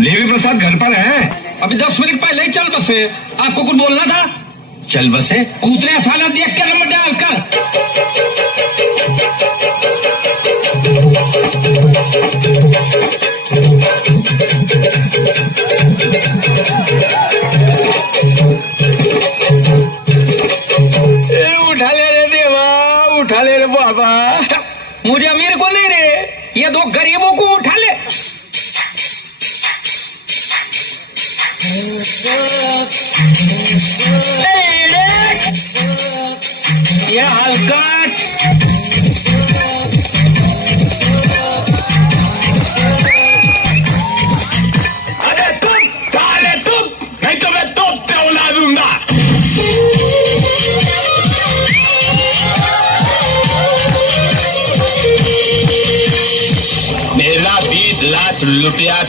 देवी प्रसाद घर पर है? अभी 10 मिनट पहले ही चल बसे। आपको कुछ बोलना था? चल बसे? कूतरे साला देख के नंबर डाल कर। उठा ले रे देवा, उठा ले रे बाबा। मुझे अमीर को नहीं रे, ये दो गरीबों को उठा ले। ये हलकट अरे तुम साले तुम, नहीं तो मैं तोप पे उड़ा दूंगा। मेरा 20 लाख रुपया